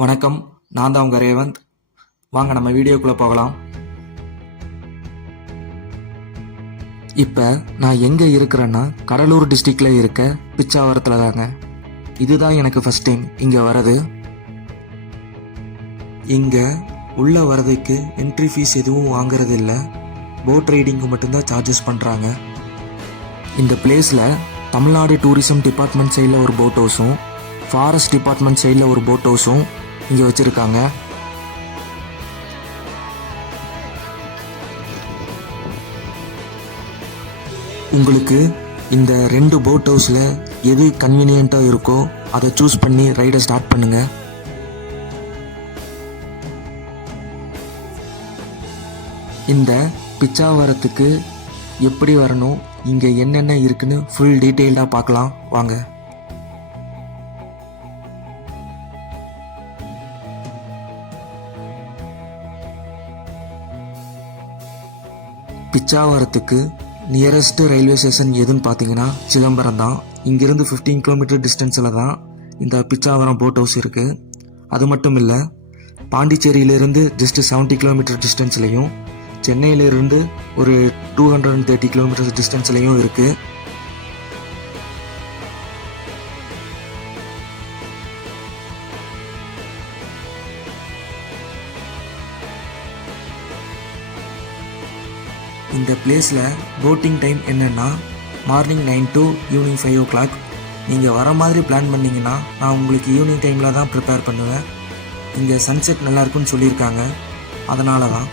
வணக்கம், நான் தான் உங்கள் ரேவந்த். வாங்க நம்ம வீடியோக்குள்ளே போகலாம். இப்போ நான் எங்கே இருக்கிறேன்னா கடலூர் டிஸ்ட்ரிக்டில் இருக்க பிச்சாவரத்தில் தாங்க. இதுதான் எனக்கு ஃபஸ்ட் டைம் இங்கே வரது. இங்கே உள்ளே வரதுக்கு என்ட்ரி ஃபீஸ் எதுவும் வாங்குறது இல்லை. போட் ரைடிங்கு மட்டும்தான் சார்ஜஸ் பண்ணுறாங்க. இந்த பிளேஸில் தமிழ்நாடு டூரிசம் டிபார்ட்மெண்ட் சைடில் ஒரு போட் ஹவுஸும் ஃபாரஸ்ட் டிபார்ட்மெண்ட் சைடில் ஒரு போட் ஹவுஸும் இங்கே வச்சுருக்காங்க. உங்களுக்கு இந்த 2 போட் ஹவுஸில் எது கன்வீனியண்ட்டாக இருக்கோ அதை சூஸ் பண்ணி ரைடை ஸ்டார்ட் பண்ணுங்கள். இந்த பிச்சாவரத்துக்கு எப்படி வரணும், இங்கே என்னென்ன இருக்குன்னு ஃபுல் டீட்டெயில்டாக பார்க்கலாம் வாங்க. பிச்சாவரத்துக்கு நியரஸ்ட் ரயில்வே ஸ்டேஷன் எதுன்னு பார்த்தீங்கன்னா சிதம்பரம் தான். இங்கேருந்து 15 கிலோமீட்டர் டிஸ்டன்ஸில் தான் இந்த பிச்சாவரம் போட் ஹவுஸ் இருக்குது. அது மட்டும் இல்லை, பாண்டிச்சேரியிலேருந்து ஜஸ்ட் 70 கிலோமீட்டர் டிஸ்டன்ஸ்லையும் சென்னையிலிருந்து ஒரு 230 கிலோமீட்டர் டிஸ்டன்ஸ்லையும் இருக்குது. இந்த பிளேஸில் போட்டிங் டைம் என்னென்னா மார்னிங் 9 to ஈவினிங் 5 o'clock. நீங்கள் வர மாதிரி பிளான் பண்ணிங்கன்னா நான் உங்களுக்கு ஈவினிங் டைமில் தான் ப்ரிப்பேர் பண்ணுவேன். இங்கே சன்செட் நல்லாயிருக்குன்னு சொல்லியிருக்காங்க, அதனால தான்.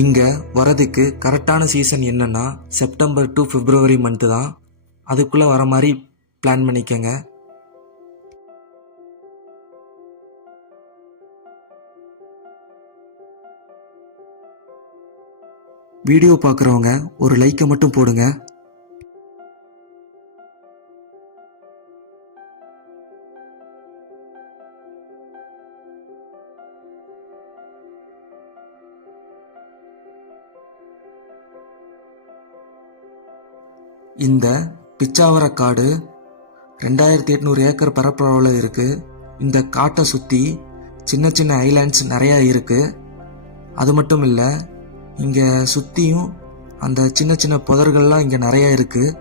இங்கே வரதுக்கு கரெக்டான சீசன் என்னென்னா செப்டம்பர் to February மந்த்து தான். அதுக்குள்ளே வர மாதிரி பிளான் பண்ணிக்கங்க. வீடியோ பார்க்குறவங்க ஒரு லைக்கை மட்டும் போடுங்க. இந்த பிச்சாவர காடு 2800 ஏக்கர் பரப்பளவில் இருக்குது. இந்த காட்டை சுற்றி சின்ன சின்ன ஐலாண்ட்ஸ் நிறையா இருக்குது. அது மட்டும் இல்லை, இங்கே சுற்றியும் அந்த சின்ன சின்ன புதர்கள்லாம் இங்கே நிறையா இருக்குது.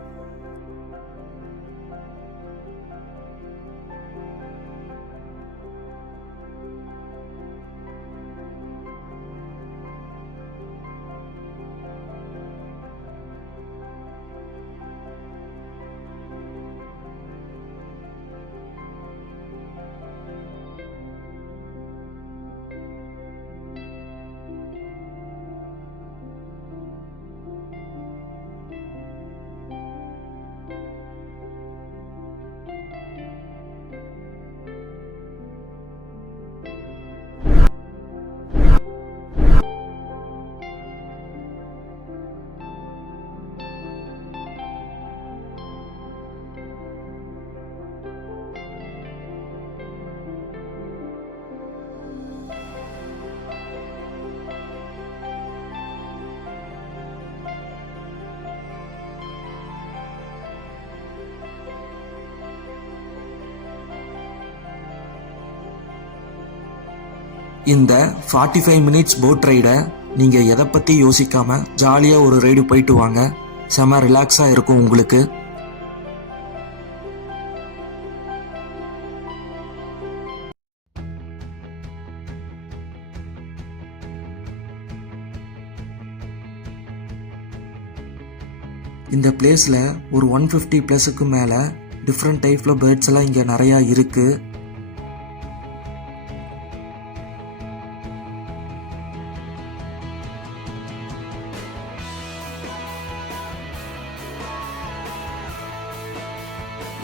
இந்த 45 மினிட்ஸ் போட் ரைடை நீங்கள் எதை பற்றி யோசிக்காமல் ஜாலியாக ஒரு ரைடு போயிட்டு வாங்க. செம ரிலாக்ஸாக இருக்கும் உங்களுக்கு. இந்த பிளேஸில் ஒரு 150 ப்ளஸுக்கு மேலே டிஃப்ரெண்ட் டைப்பில் பேர்ட்ஸ் எல்லாம் இங்கே நிறையா இருக்குது.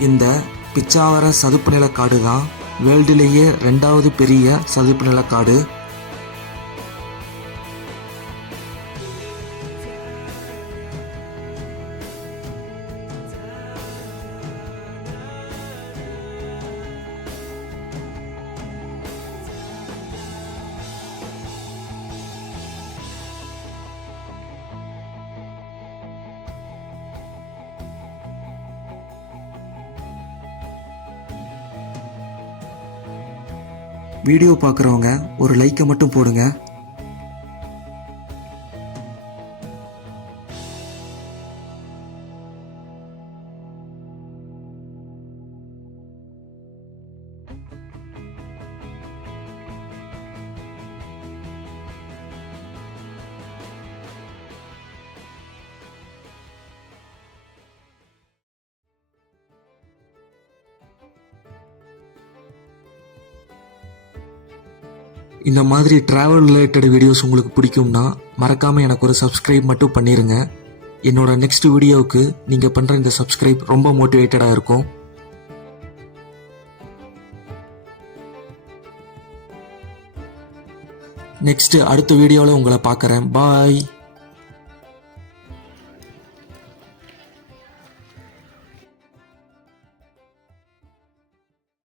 இந்த பிச்சாவர சதுப்பு நிலக்காடு தான் வேர்ல்டுலேயே 2வது பெரிய சதுப்பு நிலக்காடு. வீடியோ பார்க்குறவங்க ஒரு லைக்கை மட்டும் போடுங்க. இந்த மாதிரி ட்ராவல் ரிலேட்டட் வீடியோஸ் உங்களுக்கு பிடிக்கும்னா மறக்காமல் எனக்கு ஒரு சப்ஸ்கிரைப் மட்டும் பண்ணிடுங்க. என்னோட நெக்ஸ்ட் வீடியோவுக்கு நீங்கள் பண்ணுற இந்த சப்ஸ்கிரைப் ரொம்ப மோட்டிவேட்டடாக இருக்கும். நெக்ஸ்ட் அடுத்த வீடியோவில் உங்களை பார்க்குறேன். பாய்.